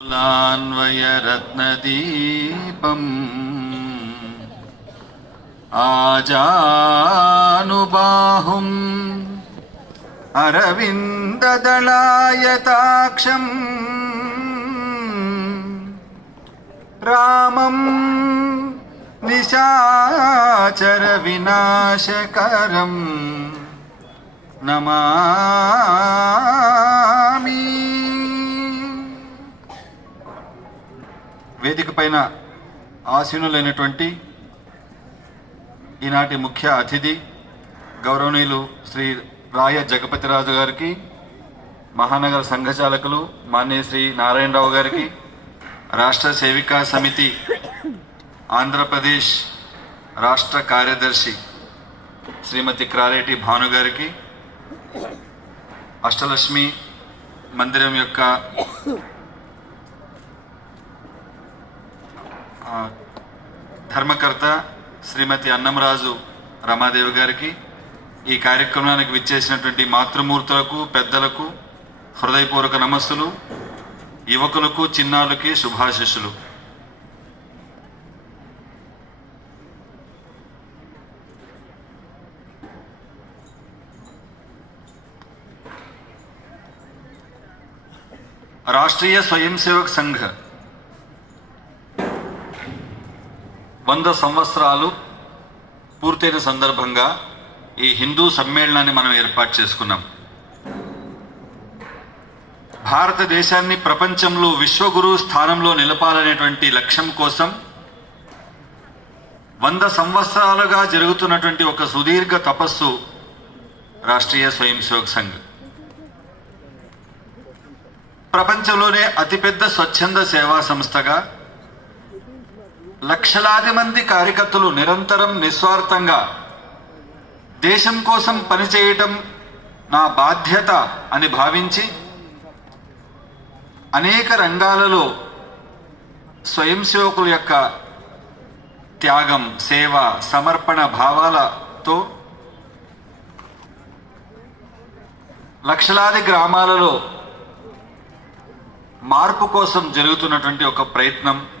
न्वयरत्नदीपम् आजानुबाहुम् अरविन्ददलायताक्षम् रामं निशाचरविनाशकरम् नमा వేదిక పైన ఆసీనులైనటువంటి ఈనాటి ముఖ్య అతిథి గౌరవనీయులు శ్రీ రాయ జగపతిరాజు గారికి మహానగర సంఘచాలకులు మాన్య శ్రీ నారాయణరావు గారికి రాష్ట్ర సేవికా సమితి ఆంధ్రప్రదేశ్ రాష్ట్ర కార్యదర్శి శ్రీమతి క్రారేటి భానుగారికి అష్టలక్ష్మి మందిరం యొక్క ధర్మకర్త శ్రీమతి అన్నంరాజు రమాదేవి గారికి ఈ కార్యక్రమానికి విచ్చేసినటువంటి మాతృమూర్తులకు పెద్దలకు హృదయపూర్వక నమస్సులు యువకులకు చిన్నారులకి శుభాశిస్సులు. రాష్ట్రీయ స్వయం సేవక్ సంఘ్ వంద సంవత్సరాలు పూర్తయిన సందర్భంగా ఈ హిందూ సమ్మేళనాన్ని మనం ఏర్పాటు చేసుకున్నాం. భారతదేశాన్ని ప్రపంచంలో విశ్వగురు స్థానంలో నిలపాలనేటువంటి లక్ష్యం కోసం వంద సంవత్సరాలుగా జరుగుతున్నటువంటి ఒక సుదీర్ఘ తపస్సు రాష్ట్రీయ స్వయం సేవక్ సంఘ్. ప్రపంచంలోనే అతిపెద్ద స్వచ్ఛంద సేవా సంస్థగా లక్షలాది మంది కార్యకర్తలు నిరంతరం నిస్వార్థంగా దేశం కోసం పనిచేయటం నా బాధ్యత అని భావించి అనేక రంగాలలో స్వయం సేవకుల యొక్క త్యాగం సేవ సమర్పణ భావాలతో లక్షలాది గ్రామాలలో మార్పు కోసం జరుగుతున్నటువంటి ఒక ప్రయత్నం.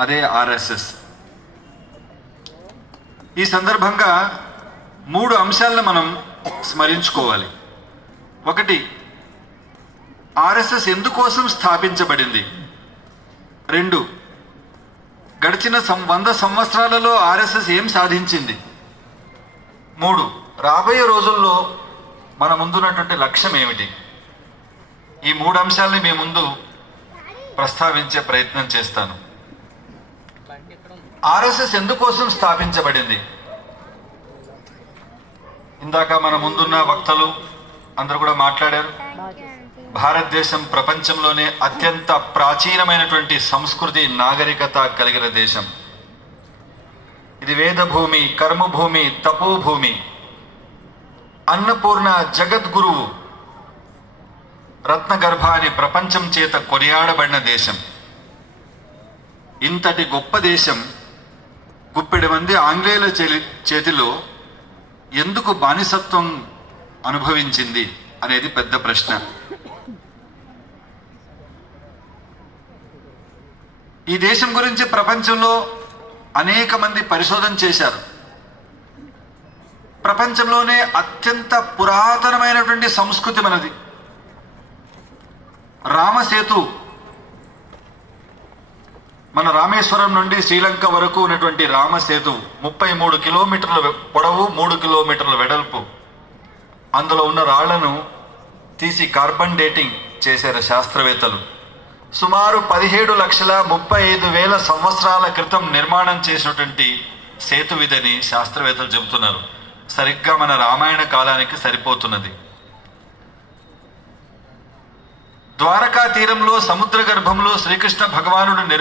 అదే ఆర్ఎస్ఎస్. ఈ సందర్భంగా మూడు అంశాలను మనం స్మరించుకోవాలి. ఒకటి ఆర్ఎస్ఎస్ ఎందుకోసం స్థాపించబడింది? రెండు గడిచిన సం వంద సంవత్సరాలలో ఆర్ఎస్ఎస్ ఏం సాధించింది? మూడు రాబోయే రోజుల్లో మన ముందున్నటువంటి లక్ష్యం ఏమిటి? ఈ మూడు అంశాలని మీ ముందు ప్రస్తావించే ప్రయత్నం చేస్తాను. ఆర్ఎస్ఎస్ ఎందుకోసం స్థాపించబడింది? ఇందాక మన ముందున్న వక్తలు అందరూ కూడా మాట్లాడారు. భారతదేశం ప్రపంచంలోనే అత్యంత ప్రాచీనమైనటువంటి సంస్కృతి నాగరికత కలిగిన దేశం. ఇది వేదభూమి కర్మభూమి తపోభూమి అన్నపూర్ణ జగద్గురువు రత్నగర్భ అని ప్రపంచం చేత కొనియాడబడిన దేశం. ఇంతటి గొప్ప దేశం గుప్పెడి మంది ఆంగ్లేయుల చేతిలో ఎందుకు బానిసత్వం అనుభవించింది అనేది పెద్ద ప్రశ్న. ఈ దేశం గురించి ప్రపంచంలో అనేక మంది పరిశోధన చేశారు. ప్రపంచంలోనే అత్యంత పురాతనమైనటువంటి సంస్కృతి మనది. రామసేతు మన రామేశ్వరం నుండి శ్రీలంక వరకు ఉన్నటువంటి రామసేతు ముప్పై మూడు కిలోమీటర్ల పొడవు మూడు కిలోమీటర్ల వెడల్పు. అందులో ఉన్న రాళ్ళను తీసి కార్బన్ డేటింగ్ చేశారు శాస్త్రవేత్తలు. సుమారు పదిహేడు లక్షల ముప్పై ఐదు వేల సంవత్సరాల క్రితం నిర్మాణం చేసినటువంటి సేతు విధిని శాస్త్రవేత్తలు చెబుతున్నారు. సరిగ్గా మన రామాయణ కాలానికి సరిపోతున్నది. ద్వారకా తీరంలో సముద్ర గర్భంలో శ్రీకృష్ణ భగవానుడు నిర్